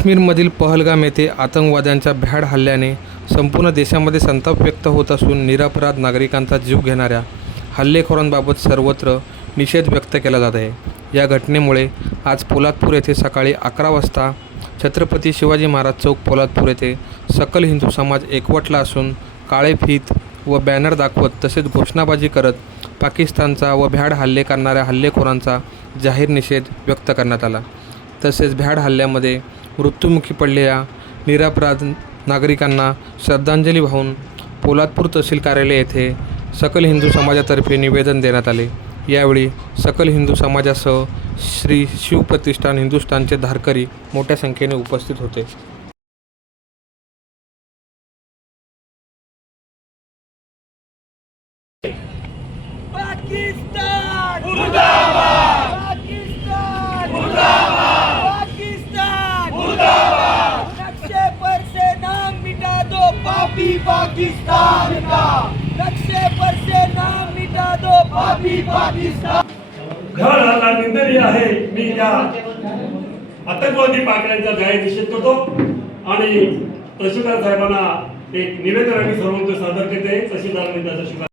काश्मीरमधील पहलगाम येथे आतंकवाद्यांच्या भ्याड हल्ल्याने संपूर्ण देशामध्ये संताप व्यक्त होत असून निरपराध नागरिकांचा जीव घेणाऱ्या हल्लेखोरांबाबत सर्वत्र निषेध व्यक्त केला जात आहे. या घटनेमुळे आज पोलादपूर येथे सकाळी अकरा वाजता छत्रपती शिवाजी महाराज चौक पोलादपूर येथे सकल हिंदू समाज एकवटला असून काळे फीत व बॅनर दाखवत तसेच घोषणाबाजी करत पाकिस्तानचा व भ्याड हल्ले करणाऱ्या हल्लेखोरांचा जाहीर निषेध व्यक्त करण्यात आला. तसेच भ्याड हल्ल्यामध्ये मृत्युमुखी पडलेल्या निरापराध नागरिकांना श्रद्धांजली वाहून पोलादपूर तहसील कार्यालय येथे सकल हिंदू समाजातर्फे निवेदन देण्यात आले. यावेळी सकल हिंदू समाजासह श्री शिवप्रतिष्ठान हिंदुस्थानचे धारकरी मोठ्या संख्येने उपस्थित होते. पाकिस्तान मुर्दाबाद पाकिस्तान मुर्दाबाद पाकिस्तान मुर्दाबाद नक्शे पर से नाम मिटा दो पापी पाकिस्तान का। नक्शे पर से नाम मिटा दो पापी पाकिस्तान। घर हल्ला निंदनीय आहे मी या आतंकवादी पाकड्यांचा जाहीर निषेध करतो. आणि तहसीलदार साहेबांना एक निवेदन आम्ही सर्वोच्च सादर करते. तहसीलदारांनी त्याचा स्वीकार